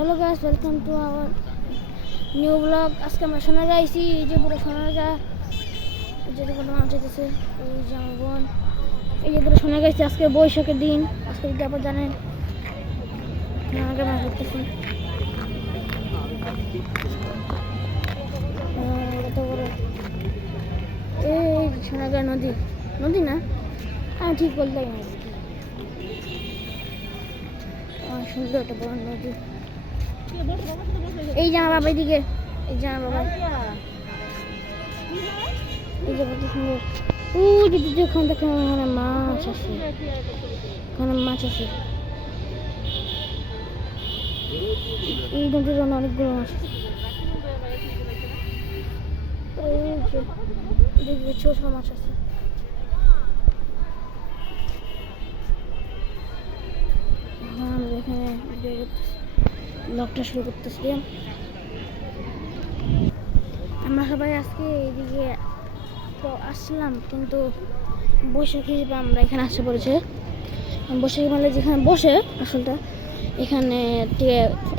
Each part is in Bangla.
Hello guys, welcome to our new blog. আজকে আমরা সোনারগা আইছি। এই যে পুরো সোনারগা, যেটা কোনো মানুষ যেতেছে, এই যে আমার বোন, এই যে পুরো সোনারগা আইছি। আজকে বৈশাখের দিন, আজকে যদি আপনার জানেন সোনারগা মাছ করতেছি। কত বড় এই সোনারগা নদী, নদী না, আমি ঠিক বলতে না, সুন্দর একটা বড় নদী। এই যে আমার বাবা, এদিকে এই যে আমার বাবা, এই যে কত সুন্দর। যদি ওখান থেকে ওখানে মাছ আছে, ওখানে মাছ আছে। এই নদীর অনেকগুলো মাছ আছে। ছোট ছোট মাছ আছে। আমরা এখানে ব্লগটা শুরু করতেছিলাম। আমরা সবাই আজকে এইদিকে তো আসলাম, কিন্তু বৈশাখী হিসেবে আমরা এখানে আসতে পড়েছে। বৈশাখী মেলা যেখানে বসে আসলটা, এখানে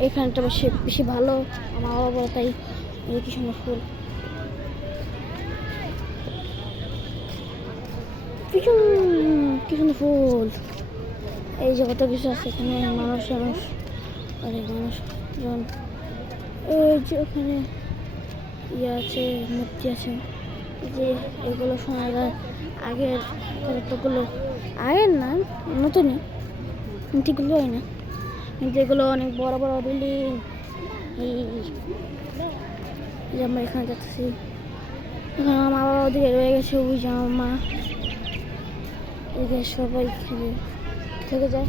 এখানটা বেশি ভালো আমার বাবা বলে, তাই কি সুন্দর ফুল, কি সুন্দর ফুল। এই যে কত কিছু আছে এখানে, মানুষ অনেক মানুষজন। এই যে ওখানে ইয়ে আছে, মূর্তি আছে। যে এগুলো সোনারগাঁ আগের কতগুলো, আগের না, নতুনই, ঠিকগুলো হয় না, কিন্তু এগুলো অনেক বড় বড় বিল্ডিং। এই যে আমরা এখানে যাচ্ছি, এখানে আমার মা বাবা ওদিকে রয়ে গেছে, ওই যে আমার মা, এদিকে সবাই থেকে যায়।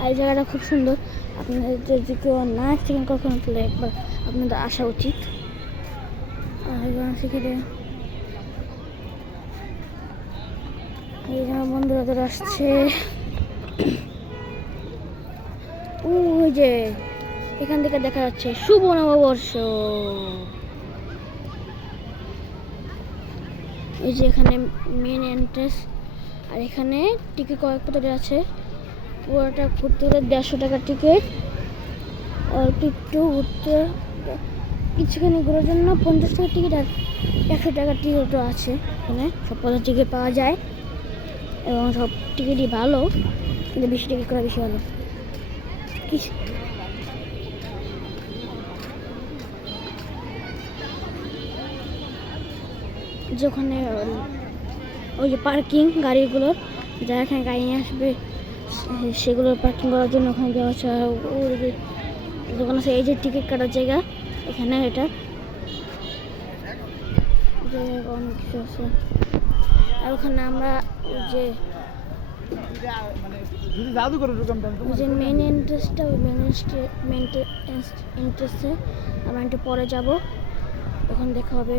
আর এই জায়গাটা খুব সুন্দর। আপনাদের যদি কেউ না এক্সপিরিয়েন্স কখনো, তাহলে একবার আপনাদের আসা উচিত। আর সেখানে এই যে আমার বন্ধুরা তোরা আসছে। ওই যে এখান থেকে দেখা যাচ্ছে শুভ নববর্ষ। এই যে এখানে মেন এন্ট্রেন্স, আর এখানে টিকিট কয়েক পথে আছে। পুরোটা ঘুরতে হলে 150 টাকা টিকিট, অল্প একটু ঘুরতে কিছুখানি ঘোরার জন্য 50 টাকার টিকিট, আর 100 টাকার টিকিটও আছে। এখানে সব পথের টিকিট পাওয়া যায় এবং সব টিকিটই ভালো, কিন্তু বেশি টিকিট করা বেশি ভালো। যে ওখানে ওই যে পার্কিং গাড়িগুলোর, যারা এখানে গাড়ি নিয়ে আসবে সেগুলোর পার্কিং করার জন্য ওখানে যাওয়া আছে। ওই যে দোকান আছে, এই যে টিকিট কাটার জায়গা এখানে, এটা অনেক কিছু আছে। আর ওখানে আমরা যে মেন এন্ট্রেন্সটা, ওই মেন এন্ট্রেন্সে আমরা একটু পরে যাব, এখন দেখা হবে।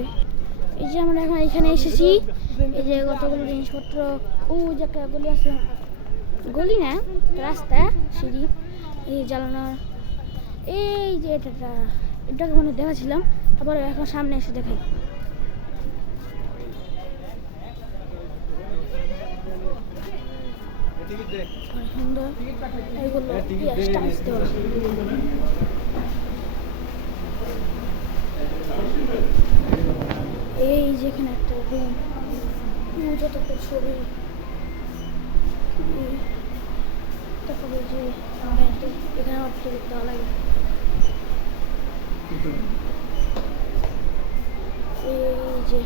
এই যে আমরা এখন এখানে এসেছি, এই যে কতগুলো জিনিসপত্র, ও যে একটা গলি আছে, গলি না রাস্তা, সিঁড়ি, এই জ্বালানোর, এই যে এটাকে মানে দেখাচ্ছিলাম, আবার এখন সামনে এসে দেখাই। সুন্দর এইগুলো আসতে হবে। এই যেখানে একটা রুম, যত ছবি, তারপরে যে এখানে টিকিট দেওয়া লাগে। এই যে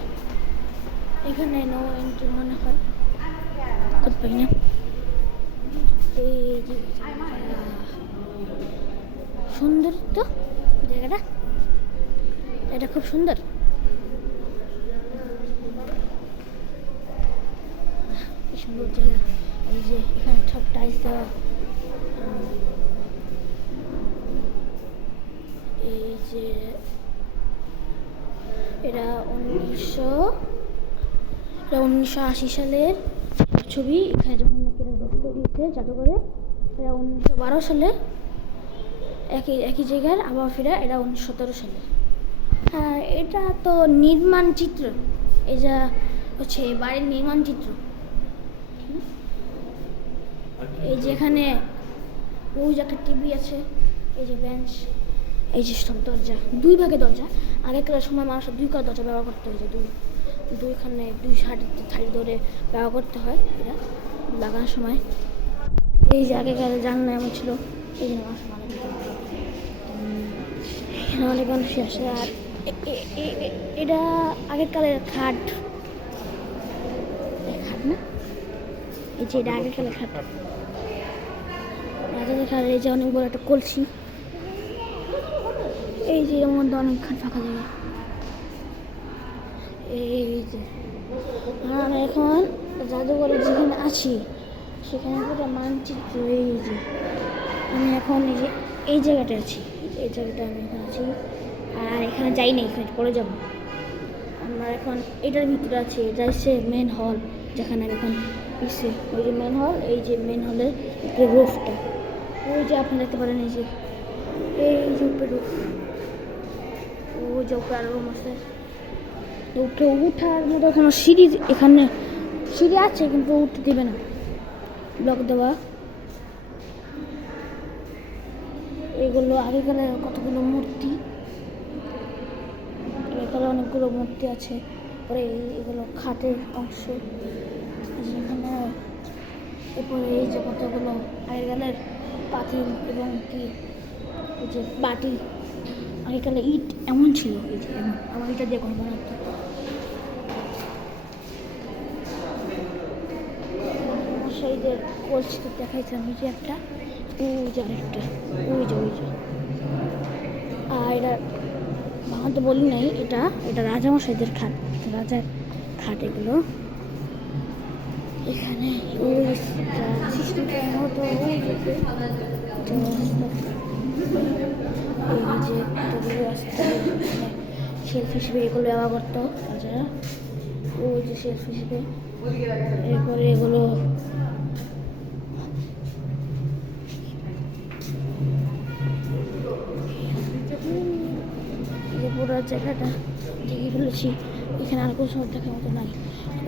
এখানে নো এন্ট্রি মনে হয়, করতে পারি না। এই যে সুন্দর তো জায়গাটা, এটা খুব সুন্দর। সুন্দর জায়গা। এই যে এখানে সব টাইলস দেওয়া, এই যে এটা 1980 সালের ছবি। এখানে যখন জাদুঘরে, এটা 1912 সালে একই জায়গার আবার ফিরা, এটা 1917 সালে। হ্যাঁ, এটা তো নির্মাণ চিত্র, এটা হচ্ছে বাড়ির নির্মাণ চিত্র। এই যে এখানে ওই যে একটা টিভি আছে, এই যে বেঞ্চ, এই যে সব দরজা, দুই ভাগে দরজা। আগেকার সময় মানুষের দুই কার দরজা ব্যবহার করতে হয়েছে, দুইখানে দুই সাইড ধরে ব্যবহার করতে হয় এটা লাগানোর সময়। এই যে আগেকার জানলা এমন ছিল, এই জন্য মানুষ এখানে অনেক মানুষই আসে। আর এটা আগেরকালের খাট না, এই যে এটা আগেরকালের খাট, রাজাদের খাট। এই যে অনেক বড় একটা কলসি, এই যে এর মধ্যে অনেক ফাঁকা জায়গা। এই যে আমরা এখন জাদুঘরে যেখানে আছি সেখানে পুরো মানচিত্র। এই যে আমি এখন এই জায়গাটা আছি, এই জায়গাটা আমি এখন আছি। আর এখানে যাই না, এখানে পরে যাবো। আমরা এখন এটার ভিতরে আছি, এটা হচ্ছে মেন হল, যেখানে আমি এখন এসে ওই যে মেন হল। এই যে মেন হলের উপরে রুফটা, ওই যে আপনি দেখতে পারেন, এই যে উপরে রুফ, ওই যে উপরে আরো রুম আছে। উপরে উঠার মতো কোনো সিঁড়ি, এখানে সিঁড়ি আছে কিন্তু উঠতে দেবে না, ব্লক দেওয়া। এগুলো আগেকালের কতগুলো মূর্তি, এখানে অনেকগুলো মূর্তি আছে। পরে এগুলো খাটের অংশ যেখানে। এরপরে এই যে কতগুলো আগেকালের পাতিল এবং কি এই যে বাটি। আগেকালে ইট এমন ছিল, এই যে আমার এটা দিয়ে কোনো বানাতো। সেই যে কলসিতে দেখাইছিলাম, এই যে একটা, ওই যে আরেকটা, ওই যে আর এটা ভাঙা তো বলি নাই, এটা রাজামশাইদের খাট, রাজার খাট এগুলো। এখানে ওই সিস্টেমটা হতো, এই যে শেলফ হিসেবে এগুলো ব্যবহার করতো রাজারা, ওই যে শেলফ হিসেবে। এরপরে এগুলো যে পুরো জায়গাটা দেখে ফেলেছি। এখানে আর কোনো সময় দেখার মতো নাই,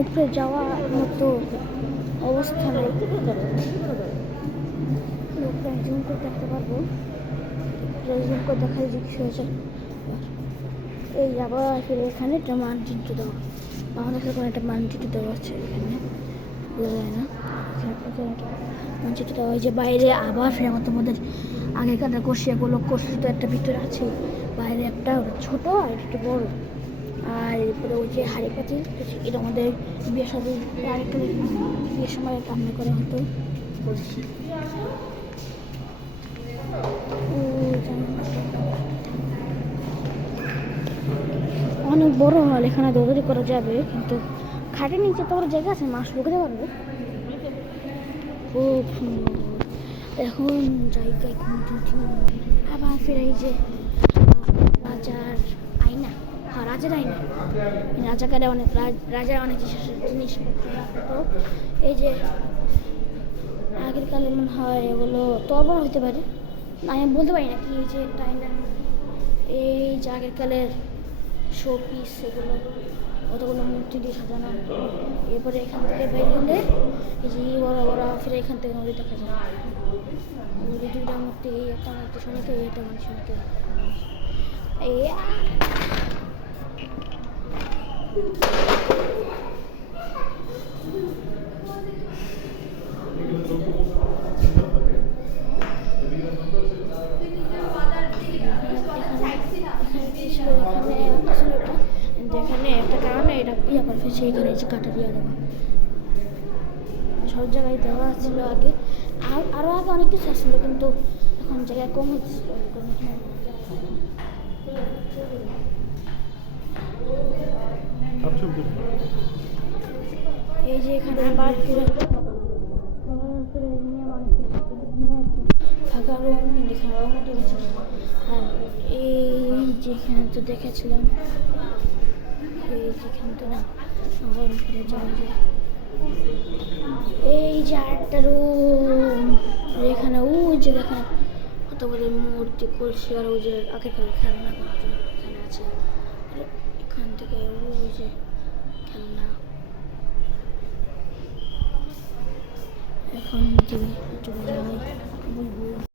উপরে যাওয়ার মতো অবস্থা নেই। উপরে জুম করে দেখতে পারবো, জুম করে দেখার যে কিছু হয়েছে। এই আবার ফিরে এখানে একটা মানচিত্র দেওয়া, বাংলাদেশের কোনো একটা মানচিত্র দেওয়া আছে এখানে, বোঝা যায় না। মানচিত্র দেওয়া, এই যে বাইরে আবার ফের মতো মধ্যে আগেকার কষিয়াগুলো কষিত একটা ভিতরে আছে, বাইরে একটা ছোট আর একটা বড়। আর এরপরে ওই যে হাড়ি পাতিল, এটা আমাদের বিয়ে সাথে আরেকটা বিয়ের সময় রান্না করা হতো বলছি। অনেক বড় হল, এখানে দৌড়াদৌড়ি করা যাবে, কিন্তু খাটের নিচে তো জায়গা আছে, মাছ ঢুকে যেতে পারবে। খুব সুন্দর। এখন জায়গায় আবার ফিরে এই যে রাজার আয়না, হ্যাঁ রাজার আয়না, রাজাকারে অনেক রাজার অনেক জিনিসপত্র রাখতো। এই যে আগের কালে মনে হয় এগুলো তরবার হইতে পারে, আমি বলতে পারি না কি। এই যে একটা আয়না, এই যে আগের কালের শো পিস, এগুলো কতগুলো মূর্তি দিয়ে সাজানো। এরপরে এখান থেকে বের হলে এই যে বড় বড় ফিরে এখান থেকে নদী দেখা যায়। দুইটা মূর্তি, এই একটা মূর্তি শোনাতে, এই একটা মানুষ শোনাতে। এই যেখানে একটা কারণে এটা ইয়ে করে ফেলছে, এখানে যে কাটা দিয়ে দেওয়া, সব জায়গায় দেওয়া ছিল আগে। আরও আগে অনেক কিছু আসছিল, কিন্তু এখন জায়গায় কম হচ্ছে। এই যে এখানে আবার ফাঁকা রুম, এখানে রুম উঠে গেছে। আর এই যেখানে তো দেখেছিলাম, এই যেখানে তো না ফিরে যাওয়া যায়। এই যে আরেকটা রুম, এখানে ওই যে দেখেন কতগুলো মূর্তি কলসি, আর ওই যে আগেকার খেলনা এখানে আছে। এখান থেকে ওই যে খেলনা। এখন চলে যাই।